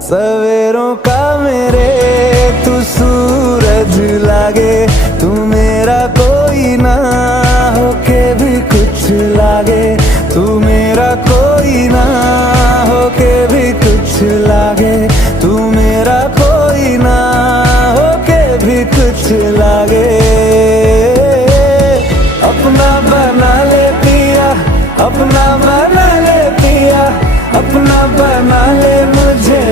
सवेरों का मेरे तू सूरज लागे, तू मेरा कोई ना होके भी कुछ लागे, तू मेरा कोई ना होके भी कुछ लागे, तू मेरा कोई ना होके भी कुछ लागे। अपना बना ले पिया, अपना बना ले पिया, अपना बना ले मुझे